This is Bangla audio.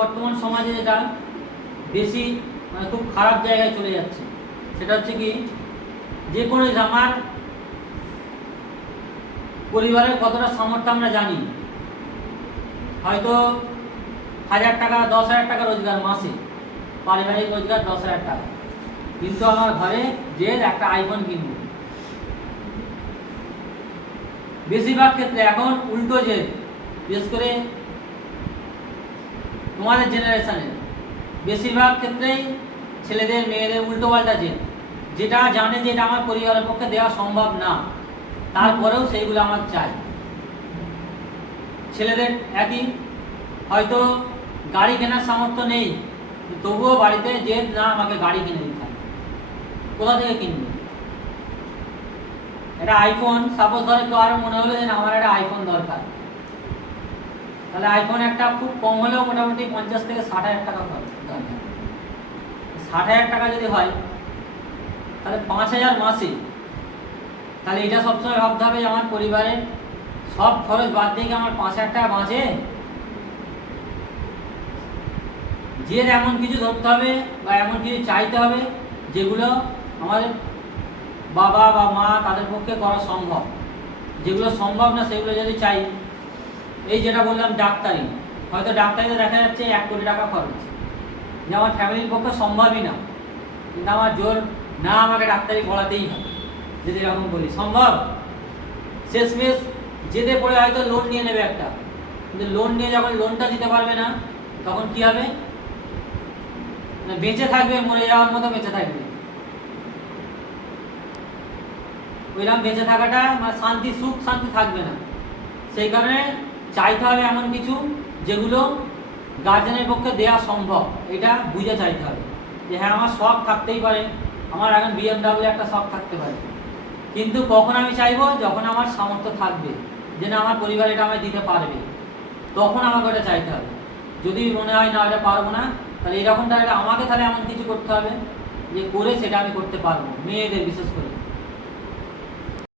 বর্তমান সমাজে যেটা বেশি মানে খুব খারাপ জায়গায় চলে যাচ্ছে সেটা হচ্ছে কি, যে কোনো আমার পরিবারের কতটা সামর্থ্য আমরা জানি। হয়তো 1000 টাকা 10,000 টাকা রোজগার মাসে, পারিবারিক রোজগার 10,000 টাকা, কিন্তু আমার ঘরে যে একটা আইফোন কিনবো। বেশিরভাগ ক্ষেত্রে এখন উল্টো যে, বিশেষ করে তোমাদের জেনারেশনের বেশিরভাগ ক্ষেত্রেই ছেলেদের মেয়েদের উল্টো পাল্টা যেটা জানে যে এটা আমার পরিবারের পক্ষে দেওয়া সম্ভব না, তারপরেও সেইগুলো আমার চাই। ছেলেদের একই, হয়তো গাড়ি কেনার সামর্থ্য নেই, তবুও বাড়িতে যে না আমাকে গাড়ি কিনে দিতে হবে। কোথা থেকে কিনবে? এটা আইফোন, সাপোজ ধরে কারো মনে হলো যে আমার একটা আইফোন দরকার, তাহলে আইফোন একটা খুব কম হলেও মোটামুটি 50 থেকে 60,000 টাকা খরচ দরকার। 60,000 টাকা যদি হয় তাহলে 5,000 মাসে, তাহলে এটা সবসময় ভাবতে হবে যে আমার পরিবারের সব খরচ বাদ দিয়ে কি আমার 5,000 টাকা বাঁচে। যে এমন কিছু ধরতে হবে বা এমন কিছু চাইতে হবে যেগুলো আমাদের বাবা বা মা তাদের পক্ষে করা সম্ভব। যেগুলো সম্ভব না সেগুলো যদি চাই, এই যেটা বললাম ডাক্তারি, হয়তো ডাক্তারিতে দেখা যাচ্ছে 1 কোটি টাকা খরচ, যে আমার ফ্যামিলির পক্ষে সম্ভবই না, কিন্তু আমার জোর না আমাকে ডাক্তারি পড়াতেই হবে। যদি এরকম বলি সম্ভব, শেষমেশ যেতে পড়ে হয়তো লোন নিয়ে নেবে একটা, কিন্তু লোন নিয়ে যখন লোনটা দিতে পারবে না তখন কি হবে? বেঁচে থাকবে, মরে যাওয়ার মতো বেঁচে থাকবে। ওইরকম বেঁচে থাকাটা মানে শান্তি, সুখ শান্তি থাকবে না। সেই কারণে চাইতে হবে এমন কিছু যেগুলো গার্জেনের পক্ষে দেওয়া সম্ভব। এটা বুঝে চাইতে হবে যে হ্যাঁ আমার শখ থাকতেই পারে, আমার এখন BMW একটা শখ থাকতে পারে, কিন্তু কখন আমি চাইবো? যখন আমার সামর্থ্য থাকবে, যে না আমার পরিবার এটা আমায় দিতে পারবে, তখন আমাকে ওটা চাইতে হবে। যদি মনে হয় না ওটা পারবো না, তাহলে এরকমটা আমাকে তাহলে এমন কিছু করতে হবে যে করে সেটা আমি করতে পারবো। মেয়েদের বিশেষ করে